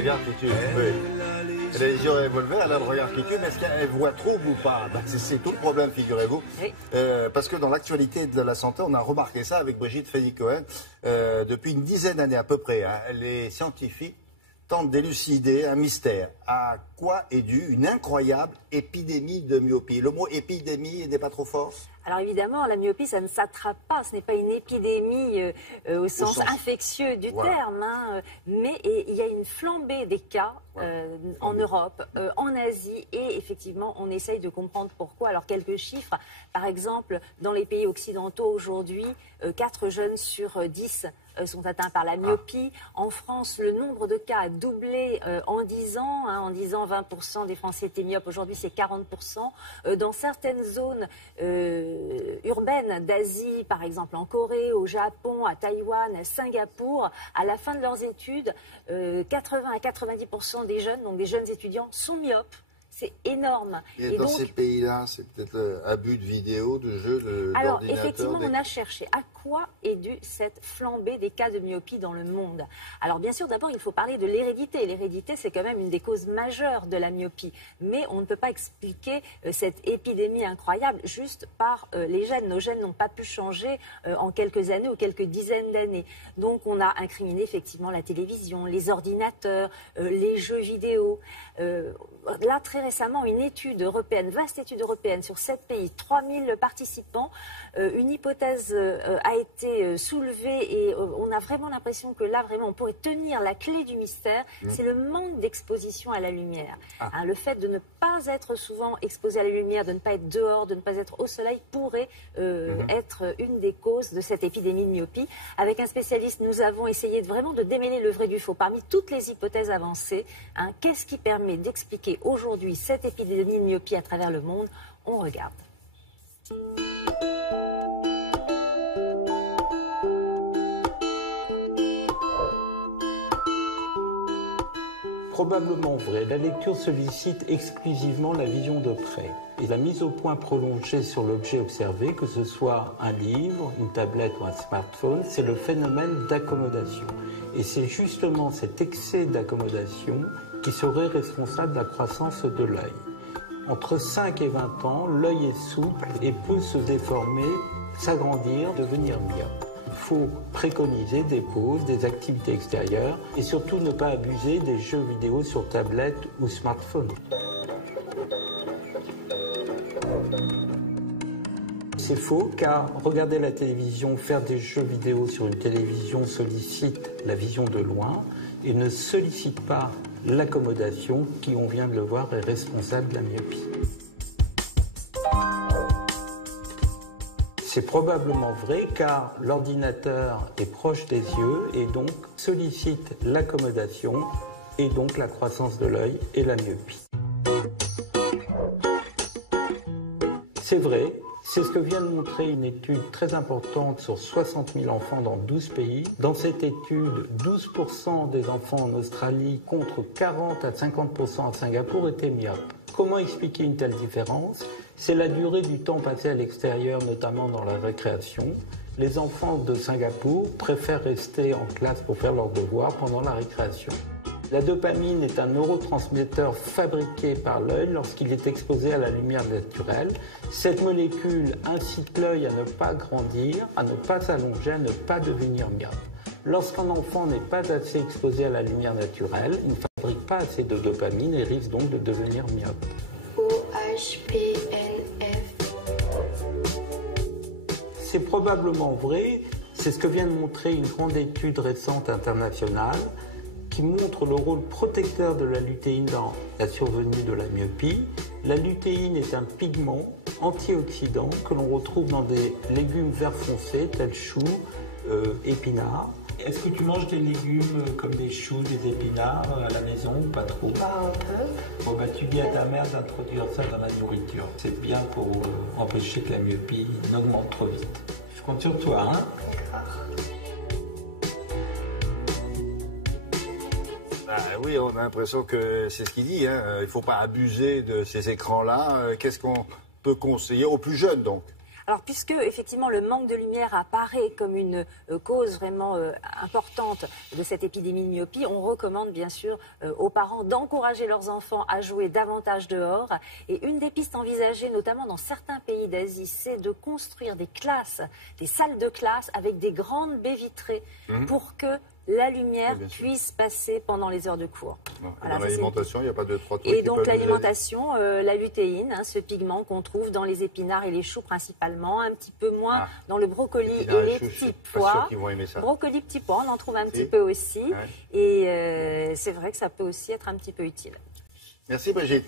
regard qui tue. Oui. Elle a les yeux revolvés, elle a le regard qui tue, mais est-ce qu'elle voit trouble ou pas? C'est tout le problème, figurez-vous. Oui. Parce que dans l'actualité de la santé, on a remarqué ça avec Brigitte Fédy-Cohen. Depuis une dizaine d'années à peu près, hein, les scientifiques tentent d'élucider un mystère. À quoi est due une incroyable épidémie de myopie? Le mot épidémie n'est pas trop fort? Alors évidemment, la myopie, ça ne s'attrape pas, ce n'est pas une épidémie au sens infectieux du terme, hein, mais il y a une flambée des cas en Europe, en Asie, et effectivement, on essaye de comprendre pourquoi. Alors quelques chiffres, par exemple, dans les pays occidentaux aujourd'hui, 4 jeunes sur 10 sont atteints par la myopie. En France, le nombre de cas a doublé en 10 ans. Hein, en 10 ans, 20% des Français étaient myopes. Aujourd'hui, c'est 40%. Dans certaines zones urbaines d'Asie, par exemple en Corée, au Japon, à Taïwan, à Singapour, à la fin de leurs études, 80 à 90% des jeunes, donc des jeunes étudiants, sont myopes. C'est énorme. Et dans ces pays-là, c'est peut-être abus de vidéos, de jeux, d'ordinateurs. Alors, effectivement, on a cherché à quoi est due cette flambée des cas de myopie dans le monde. Alors, bien sûr, d'abord, il faut parler de l'hérédité. L'hérédité, c'est quand même une des causes majeures de la myopie. Mais on ne peut pas expliquer cette épidémie incroyable juste par les gènes. Nos gènes n'ont pas pu changer en quelques années ou quelques dizaines d'années. Donc, on a incriminé effectivement la télévision, les ordinateurs, les jeux vidéo. Là, très récemment, une étude européenne, vaste étude européenne sur 7 pays, 3000 participants, une hypothèse a été soulevée et on a vraiment l'impression que là, vraiment, on pourrait tenir la clé du mystère, c'est le manque d'exposition à la lumière. Hein, le fait de ne pas être souvent exposé à la lumière, de ne pas être dehors, de ne pas être au soleil, pourrait être une des causes de cette épidémie de myopie. Avec un spécialiste, nous avons essayé vraiment de démêler le vrai du faux. Parmi toutes les hypothèses avancées, hein, qu'est-ce qui permet d'expliquer aujourd'hui cette épidémie de myopie à travers le monde? On regarde. Probablement vrai, la lecture sollicite exclusivement la vision de près. Et la mise au point prolongée sur l'objet observé, que ce soit un livre, une tablette ou un smartphone, c'est le phénomène d'accommodation. Et c'est justement cet excès d'accommodation qui serait responsable de la croissance de l'œil. Entre 5 et 20 ans, l'œil est souple et peut se déformer, s'agrandir, devenir myope. Il faut préconiser des pauses, des activités extérieures et surtout ne pas abuser des jeux vidéo sur tablette ou smartphone. C'est faux car regarder la télévision, faire des jeux vidéo sur une télévision sollicite la vision de loin et ne sollicite pas l'accommodation qui, on vient de le voir, est responsable de la myopie. C'est probablement vrai car l'ordinateur est proche des yeux et donc sollicite l'accommodation et donc la croissance de l'œil et la myopie. C'est vrai, c'est ce que vient de montrer une étude très importante sur 60 000 enfants dans 12 pays. Dans cette étude, 12% des enfants en Australie contre 40 à 50% à Singapour étaient myopes. Comment expliquer une telle différence? C'est la durée du temps passé à l'extérieur, notamment dans la récréation. Les enfants de Singapour préfèrent rester en classe pour faire leurs devoirs pendant la récréation. La dopamine est un neurotransmetteur fabriqué par l'œil lorsqu'il est exposé à la lumière naturelle. Cette molécule incite l'œil à ne pas grandir, à ne pas s'allonger, à ne pas devenir myope. Lorsqu'un enfant n'est pas assez exposé à la lumière naturelle, il ne fabrique pas assez de dopamine et risque donc de devenir myope. OHPNF. C'est probablement vrai, c'est ce que vient de montrer une grande étude récente internationale qui montre le rôle protecteur de la lutéine dans la survenue de la myopie. La lutéine est un pigment antioxydant que l'on retrouve dans des légumes vert foncé tels choux, épinards. Est-ce que tu manges des légumes comme des choux, des épinards à la maison ou pas trop? Pas un peu. Bon, bah, tu dis à ta mère d'introduire ça dans la nourriture. C'est bien pour empêcher que la myopie n'augmente trop vite. Je compte sur toi, hein? Oui, on a l'impression que c'est ce qu'il dit. Hein. Il ne faut pas abuser de ces écrans-là. Qu'est-ce qu'on peut conseiller aux plus jeunes, donc? Alors, puisque effectivement le manque de lumière apparaît comme une cause vraiment importante de cette épidémie de myopie, on recommande bien sûr aux parents d'encourager leurs enfants à jouer davantage dehors. Et une des pistes envisagées, notamment dans certains pays d'Asie, c'est de construire des classes, des salles de classe avec des grandes baies vitrées pour que la lumière puisse passer pendant les heures de cours. Voilà, dans l'alimentation, il n'y a pas de trois trucs. Et donc l'alimentation, la lutéine, ce pigment qu'on trouve dans les épinards et les choux principalement, un petit peu moins dans le brocoli et les petits pois. Brocoli, petits pois, on en trouve un petit peu aussi. Et c'est vrai que ça peut aussi être un petit peu utile. Merci Brigitte.